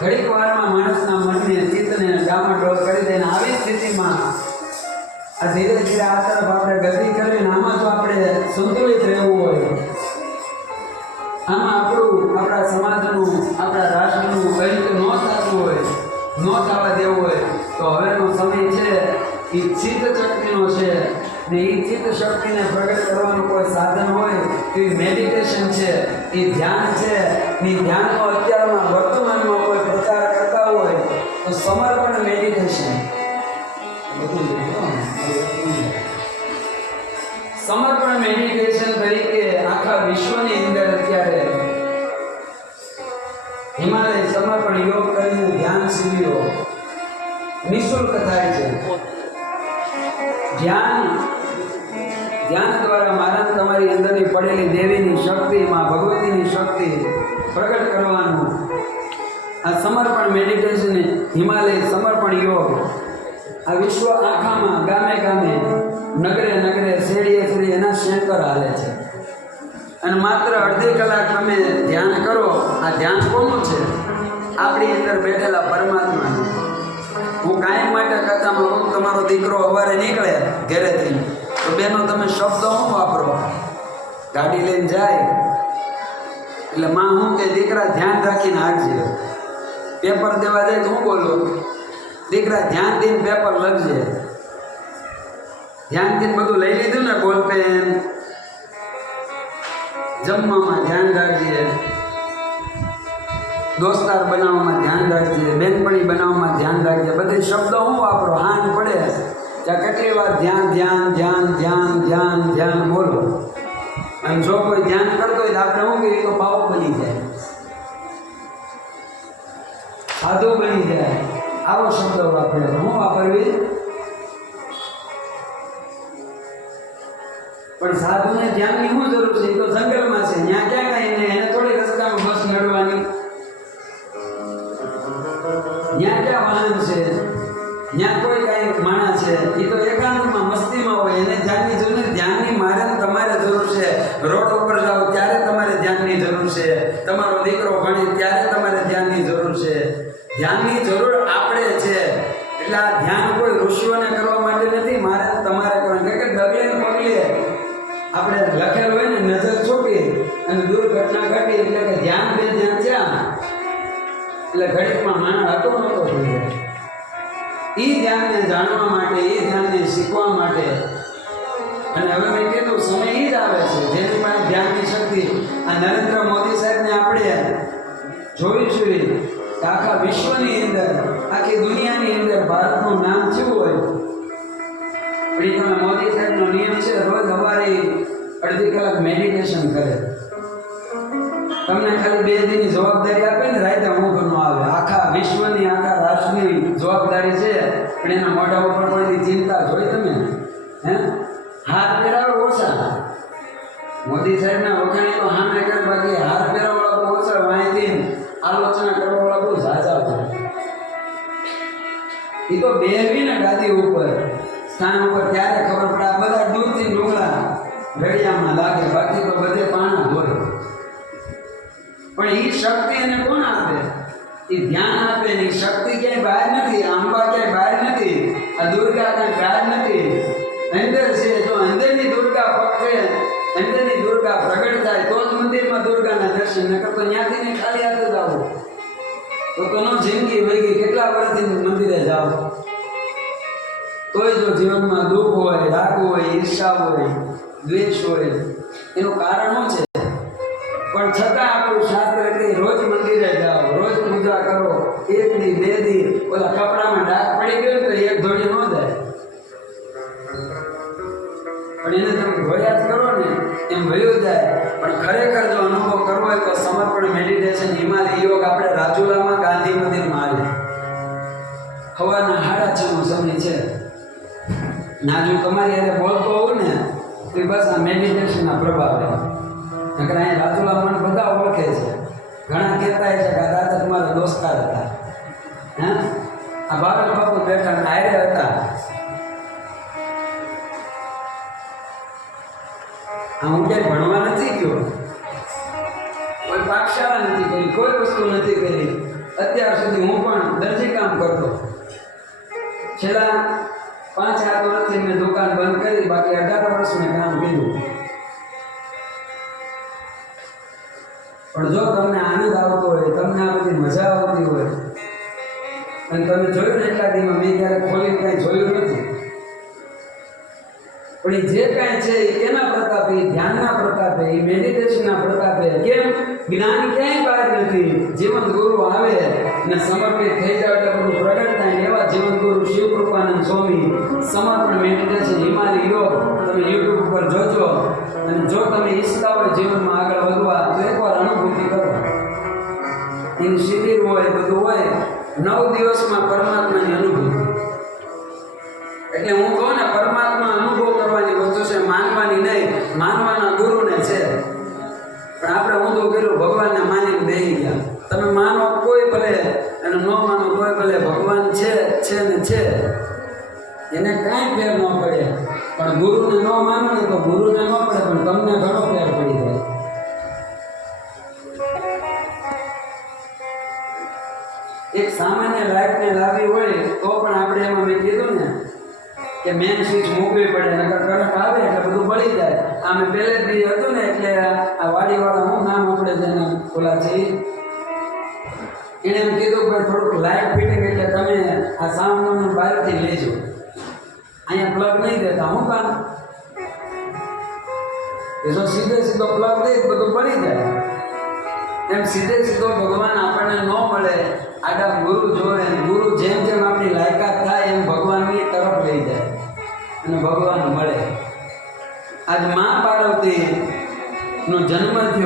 ઘડીક વારમાં માણસના મનને ચિત્તને ડામાડોળ કરી દે આવી સ્થિતિમાં આ ધીરે ધીરે આ તરફ આપણે ગતિ કરીને આમાં તો આપણે સંતુલિત રહેવું હોય. આમાં આપણું, આપણા સમાજનું, આપણા રાષ્ટ્રનું કંઈક ન થતું હોય, ન થવા દેવું હોય, તો હવેનો સમય છે એ ચિત્ત શક્તિનો છે. ને એ ચિત્ત શક્તિને પ્રગટ કરવાનું કોઈ સાધન હોય, તો એ મેડિટેશન છે એ ધ્યાન છે. ને ઈ ધ્યાનનો અત્યારમાં વર્તમાનમાં સમર્પણ મેડિટેશન સમર્પણ મેડિટેશન તરીકે આખા વિશ્વની અંદર અત્યારે હિમાલય સમર્પણ યોગ કરીને ધ્યાન શિબિરો નિઃશુલ્ક થાય છે. ધ્યાન ધ્યાન દ્વારા મારા તમારી અંદરની પડેલી દેવીની શક્તિ, માં ભગવતીની શક્તિ પ્રગટ કરવાનું આ સમર્પણ મેડિટેશન હિમાલય સમર્પણ યોગ આ વિશ્વ આખામાં ગામે ગામે, નગરે નગરે, શેરીએ શેરી એના શેકર હાલે છે. અને માત્ર અડધી કલાક તમે ધ્યાન કરો, આ ધ્યાન કોનું છે? આપણી અંદર બેઠેલા પરમાત્માનું. હું કાયમ માટે કથામાં હું તમારો દીકરો સવારે નીકળે ઘરેથી. તો બેનો તમે શબ્દ શું વાપરો? ગાડી લઈને જાય. એટલે માં હું કે દીકરા, ધ્યાન રાખીને હાંકજે. પેપર દેવા જાય તો હું બોલું? દીકરા, ધ્યાન દઈને પેપર લખજે. ધ્યાન દઈને બધું લઈ લીધું ને બોલપેન જમવામાં ધ્યાન રાખજે. દોસ્તાર બનાવવામાં ધ્યાન રાખજે. બેનપણી બનાવવામાં ધ્યાન રાખજે. બધી શબ્દો હું વાપરો? હાન પડે. ત્યાં કેટલી વાર ધ્યાન ધ્યાન ધ્યાન ધ્યાન ધ્યાન ધ્યાન બોલો. અને જો કોઈ ધ્યાન આવો શબ્દ વાપરે હું વાપરવી? પણ સાધુને ધ્યાનની શું જરૂર છે? એ તો જંગલમાં છે. ત્યાં ક્યાં કઈ નહીં. એને થોડી રસ્તામાં બસ નડવાની. ત્યાં ક્યાં વાહન છે? ત્યાં કોઈ કઈ માણસ છે? એ તો એકાંતમાં માણસ હતો એ ધ્યાનને જાણવા માટે એ ધ્યાનને શીખવા માટે. અને હવે મેં કીધું, સમય એ જ આવે છે. જેની પાસે ધ્યાનની શક્તિ આ નરેન્દ્ર મોદી સાહેબને આપણે જોઈ જોઈએ કે આખા વિશ્વની અંદર, આખી દુનિયાની અંદર ભારતનું નામ કેવું હોય. પણ એ મોદી સાહેબનો નિયમ છે, રોજ સવારે અડધી કલાક મેડિટેશન કરે. તમને ખાલી બે દિનની જવાબદારી આપે ને એ તો બેહવી ને ગાદી ઉપર. સ્થાન ઉપર ત્યારે ખબર પડે આ બધા દૂધથી ડુંગળા ઘડિયામાં લાગે, બાકી તો બધે પાણા હોય પણ એ શક્તિ એને કોણ આપે? એ ધ્યાન આપે ને ઈ શક્તિ ક્યાંય બહાર નથી, આંબા ક્યાંય બહાર નથી, આ દુર્ગા ક્યાંય બહાર નથી. અંદર છે જો અંદરની દુર્ગા પકડે અંદરની દુર્ગા પ્રગટ થાય, તો જ મંદિરમાં દુર્ગાના દર્શન, નકર તો ત્યાંથી ને ખાલી હાથે જ આવો. તો તો નો જિંદગી વહી ગઈ. કેટલા વર્ષથી મંદિરે જાઓ? કોઈ જો જીવનમાં દુઃખ હોય, રાગ હોય, ઈર્ષા હોય, દ્વેષ હોય, એનું કારણ શું છે? પણ છતાં આપણું શાસ્ત્ર કે રોજ મંદિરે જાઓ, રોજ પૂજા કરો. એક દી, બે દી, ઓલા કપડામાં ડાક પડી ગયો તો એક ધોળી સવારના સાડા છ નો સમય છે. ના, જો તમારી હારે બોલતો હોઉં ને, તો બસ આ મેડિટેશનના પ્રભાવે. નકર અહીં રાજુલા મન બધા ઓળખે છે. ઘણા કહેતા છે કે દાદા તમારા દોસ્તાર હતા. હે? આ બાબા બાપુ બેઠા આયરે હતા. આ હું ક્યાંય ભણવા નથી ગયો? કોઈ પાકશાળા નથી કરી, કોઈ તમને આનંદ આવતો હોય, તમને આ બધી મજા આવતી હોય, અને તમે જોયું ને એટલા દીમાં મેં ક્યારે ખોલીને કાંઈ જોયું નથી. પણ જે કાંઈ છે એના પ્રતાપે ધ્યાનના પ્રતાપે, એ મેડિટેશનના પ્રતાપે, કેમ? જ્ઞાન ક્યાંય બહાર નથી. જીવન ગુરુ આવે અને સમર્પિત થઈ જાય એટલે બધું પ્રગટ થાય એવા જીવન ગુરુ શિવ કૃપાનંદ સ્વામી સમર્પણ મેડિટેશન હિમાલય યોગ, તમે યુટ્યુબ ઉપર જોજો. અને જો તમે ઈચ્છતા હોય જીવનમાં બધું હોય, નવ દિવસમાં પરમાત્માની અનુભૂતિ એટલે હું કહું ને, પરમાત્મા અનુભવ કરવાની વસ્તુ છે, માનવાની નહીં, માનવાના ગુરુને છે. પણ આપણે ઊંધું કર્યું, ભગવાનને માની બેસી ગયા. તમે માનો કોઈ ભલે અને ન માનો કોઈ ભલે, ભગવાન છે છે ને છે. એને કાંઈ ફેર ન પડે. પણ ગુરુને ન માનો ને તો ગુરુને ન પડે, પણ તમને ઘણો ફેર પડી જાય. કે મેન સ્વિચ મૂકવી પડે, નકર કરંટ આવે એટલે બધું બળી જાય. આમે પહેલેથી હતું ને, એટલે આ વાડીવાળા હું નામ આપણે જેને ઓલા છે. એણે એમ કીધું કે થોડુંક લાઇટ ફિટિંગ એટલે તમે આ સામાનને બહારથી લેજો. અહીંયા પ્લગ નહીં દેતા, હું કામ? જો સીધે સીધો પ્લગ દે, બધું બળી જાય. એમ સીધે સીધો ભગવાન આપણને ન મળે. આડા ગુરુ જોવે ગુરુ જેમ જેમ આપણી લાયકાત થાય, એમ ભગવાનની તરફ લઈ જાય. અને ભગવાન મળે. આજ મા પાર્વતી નો જન્મ થયો.